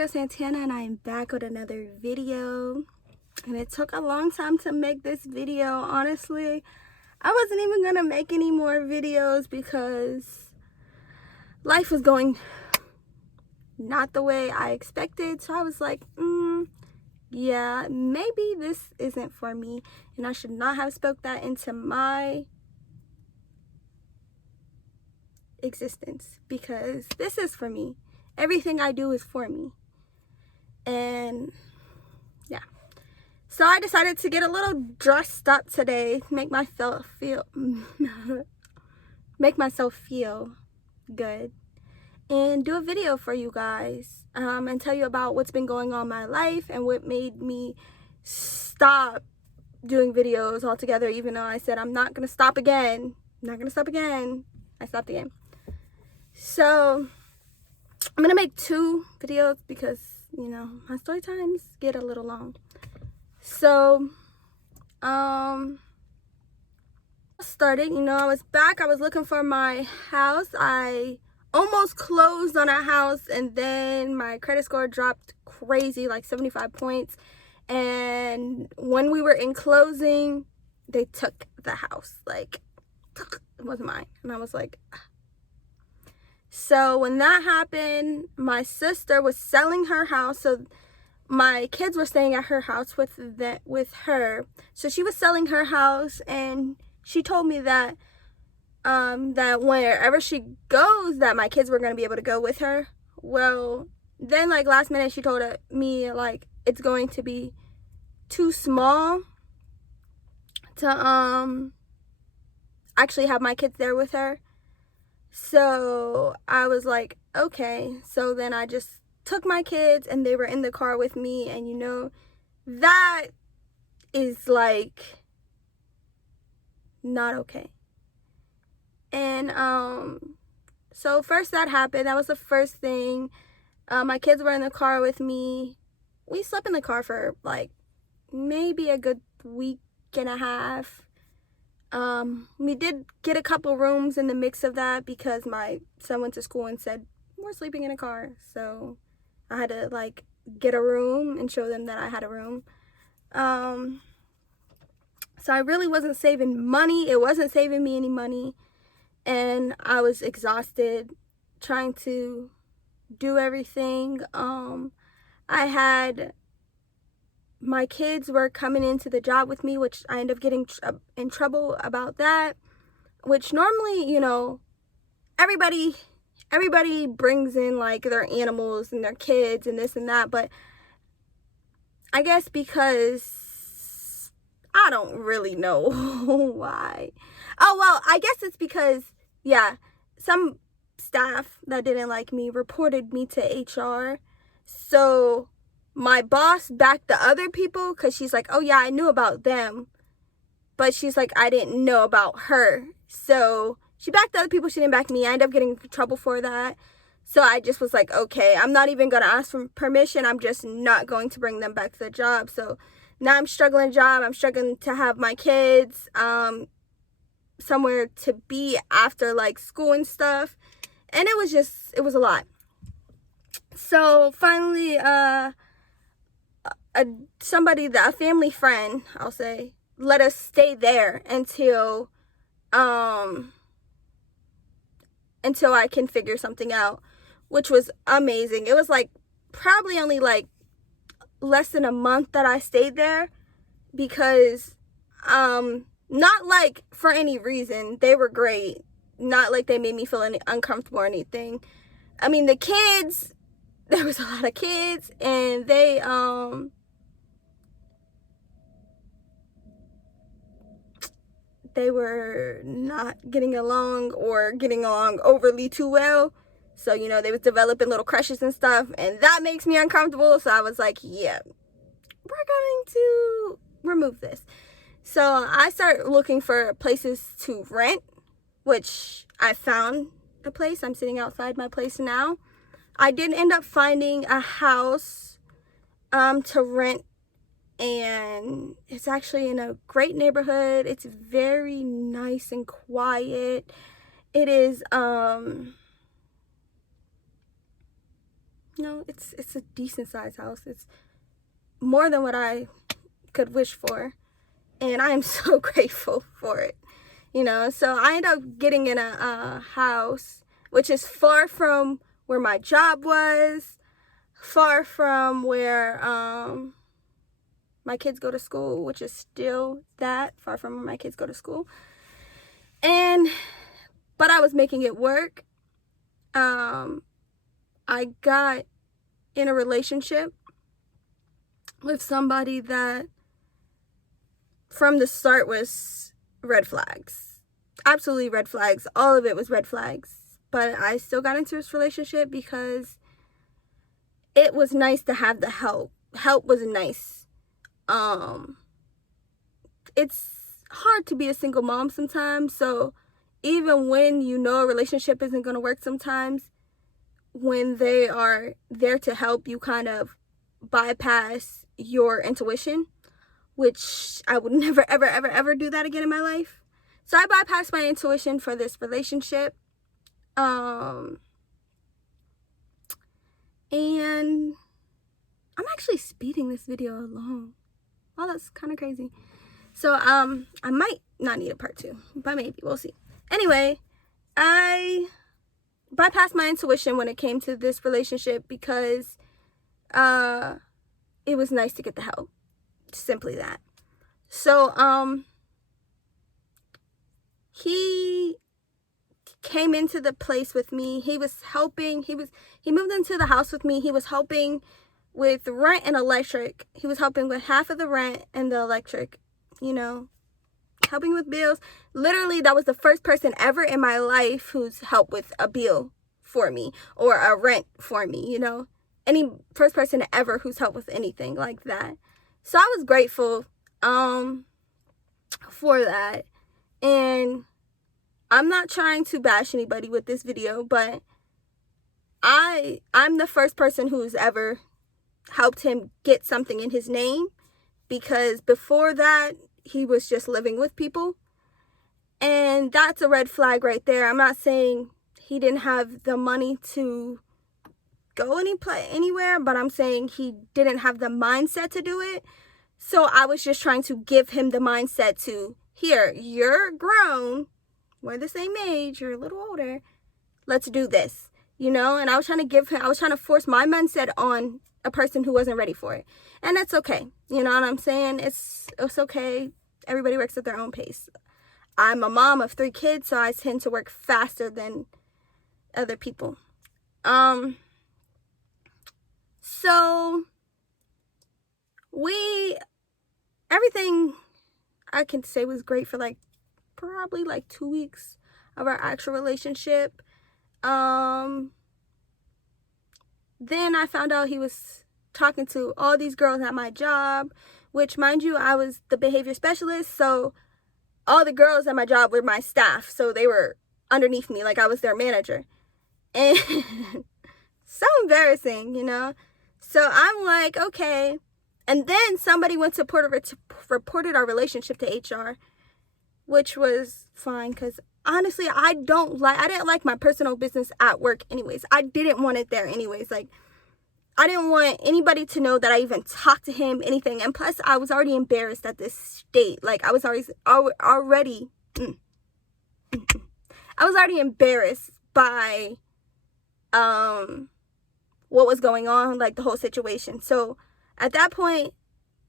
girl Santana, and I am back with another video. And it took a long time to make this video. Honestly, I wasn't even gonna make any more videos because life was going not the way I expected. So I was like, yeah, maybe this isn't for me, and I should not have spoke that into my existence, because this is for me. Everything I do is for me. And yeah, so I decided to get a little dressed up today, make myself feel good, and do a video for you guys, and tell you about what's been going on in my life and what made me stop doing videos altogether, even though I said I'm not gonna stop again. I stopped again. So I'm gonna make 2 videos because, you know, my story times get a little long. So started, you know, I was back. I was looking for my house. I almost closed on a house, and then my credit score dropped crazy, like 75 points. And when we were in closing, they took the house. Like, it wasn't mine. And I was like, ah. So when that happened, my sister was selling her house. So my kids were staying at her house with her. So she was selling her house, and she told me that that wherever she goes, that my kids were going to be able to go with her. Well, then like last minute she told me like it's going to be too small to actually have my kids there with her. So I was like, okay. So then I just took my kids, and they were in the car with me, and you know, that is like not okay. And so first that happened. That was the first thing. My kids were in the car with me. We slept in the car for like maybe a good week and a half. We did get a couple rooms in the mix of that because my son went to school and said, we're sleeping in a car. So I had to like get a room and show them that I had a room. So I really wasn't saving money. It wasn't saving me any money. And I was exhausted trying to do everything. My kids were coming into the job with me, which I ended up getting in trouble about that, which normally, you know, everybody brings in like their animals and their kids and this and that, but I guess because I don't really know why. Oh, well, I guess it's because, yeah, some staff that didn't like me reported me to HR. So my boss backed the other people because she's like, oh yeah, I knew about them, but she's like, I didn't know about her. So she backed the other people, she didn't back me. I ended up getting in trouble for that. So I just was like, okay, I'm not even gonna ask for permission. I'm just not going to bring them back to the job. So now I'm struggling to have my kids somewhere to be after like school and stuff, and it was a lot. So finally a family friend, I'll say, let us stay there until I can figure something out, which was amazing. It was like probably only like less than a month that I stayed there, because not like for any reason. They were great. Not like they made me feel uncomfortable or anything. I mean, the kids, there was a lot of kids, and they were not getting along, or getting along overly too well. So, you know, they was developing little crushes and stuff, and that makes me uncomfortable. So I was like, yeah, we're going to remove this. So I started looking for places to rent, which I found a place. I'm sitting outside my place now. I did end up finding a house to rent, and it's actually in a great neighborhood. It's very nice and quiet. It is it's a decent sized house. It's more than what I could wish for, and I am so grateful for it. So I ended up getting in a house which is far from where my job was, far from where my kids go to school, which is still that far from where my kids go to school. But I was making it work. I got in a relationship with somebody that from the start was red flags. Absolutely red flags. All of it was red flags. But I still got into this relationship because it was nice to have the help. Help was nice. It's hard to be a single mom sometimes, so even when a relationship isn't going to work sometimes, when they are there to help, you kind of bypass your intuition, which I would never, ever, ever, ever do that again in my life. So I bypassed my intuition for this relationship. And I'm actually speeding this video along. Oh, that's kind of crazy. So, I might not need a part 2, but maybe, we'll see. Anyway, I bypassed my intuition when it came to this relationship because, it was nice to get the help. Simply that. So, he came into the place with me. He was helping. He moved into the house with me. He was helping with rent and electric. He was helping with half of the rent and the electric, helping with bills. Literally, that was the first person ever in my life who's helped with a bill for me or a rent for me, any first person ever who's helped with anything like that. So I was grateful for that. And I'm not trying to bash anybody with this video, but I'm the first person who's ever helped him get something in his name, because before that, he was just living with people. And that's a red flag right there. I'm not saying he didn't have the money to go anywhere, but I'm saying he didn't have the mindset to do it. So I was just trying to give him the mindset to, here, you're grown, we're the same age, you're a little older, let's do this, and I was trying to force my mindset on a person who wasn't ready for it. And that's okay. You know what I'm saying? It's okay. Everybody works at their own pace. I'm a mom of 3 kids, so I tend to work faster than other people. So everything I can say was great for probably 2 weeks of our actual relationship. Then I found out he was talking to all these girls at my job, which, mind you, I was the behavior specialist, so all the girls at my job were my staff, so they were underneath me, like I was their manager. And so embarrassing, So I'm like, okay. And then somebody went to reported our relationship to HR, which was fine, because honestly, I didn't like my personal business at work anyways. I didn't want it there anyways. I didn't want anybody to know that I even talked to him, anything. And plus, I was already embarrassed at this state. I was already embarrassed by what was going on, the whole situation. So at that point,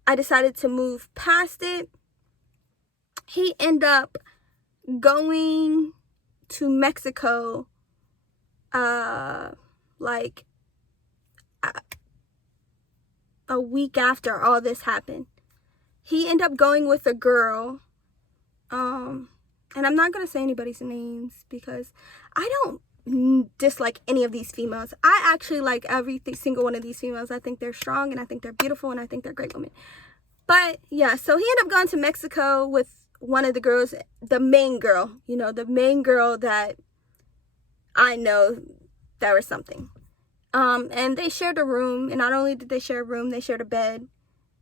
I decided to move past it. He ended up going to Mexico a week after all this happened. He ended up going with a girl, and I'm not going to say anybody's names because I don't dislike any of these females. I actually like every single one of these females. I think they're strong, and I think they're beautiful, and I think they're great women. But yeah, so he ended up going to Mexico with one of the girls, the main girl, the main girl that I know there was something. And they shared a room, and not only did they share a room, they shared a bed.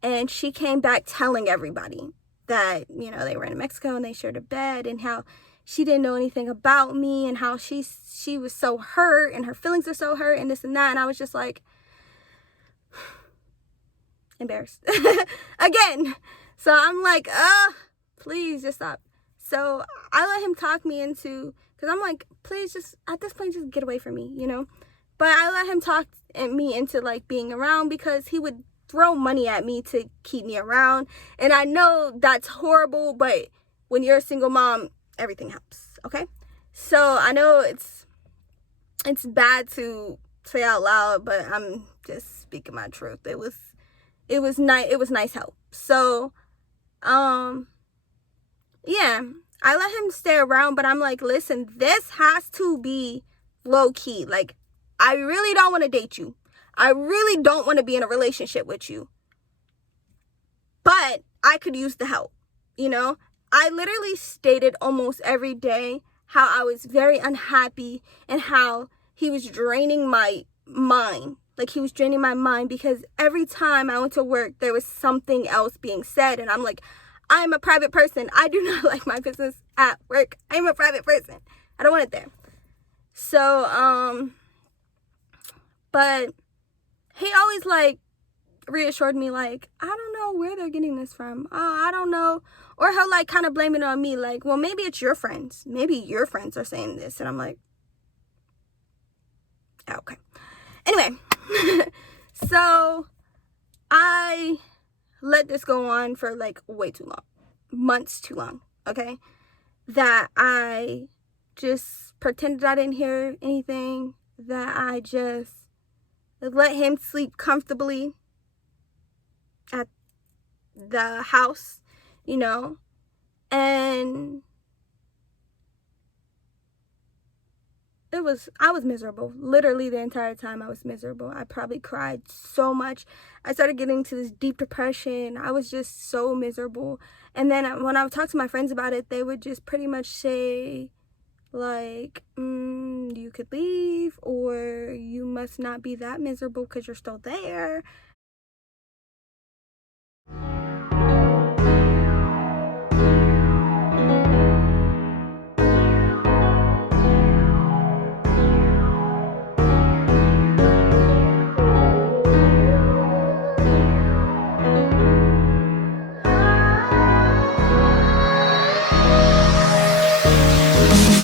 And she came back telling everybody that, they were in Mexico and they shared a bed, and how she didn't know anything about me, and how she was so hurt and her feelings are so hurt and this and that. And I was just like, embarrassed again. So I'm like, please just stop. So I let him talk me into, because I'm like, please just, at this point, just get away from me, you know? But I let him talk me into, like, being around, because he would throw money at me to keep me around. And I know that's horrible, but when you're a single mom, everything helps, okay? So I know it's bad to say out loud, but I'm just speaking my truth. It was nice help. So yeah, I let him stay around, but I'm like, listen, this has to be low key. Like, I really don't want to date you. I really don't want to be in a relationship with you. But I could use the help, you know? I literally stated almost every day how I was very unhappy and how he was draining my mind. Like, he was draining my mind, because every time I went to work, there was something else being said. And I'm like, I'm a private person. I do not like my business at work. I'm a private person. I don't want it there. So, but he always, like, reassured me, like, I don't know where they're getting this from. I don't know. Or he'll, like, kind of blame it on me. Like, well, maybe it's your friends. Maybe your friends are saying this. And I'm like, okay. Anyway, so I let this go on for, like, way too long. Months too long, okay? That I just pretended I didn't hear anything. That I just let him sleep comfortably at the house, you know? And I was miserable. Literally the entire time I was miserable. I probably cried so much. I started getting into this deep depression. I was just so miserable. And then when I would talk to my friends about it, they would just pretty much say, like, you could leave, or you must not be that miserable because you're still there.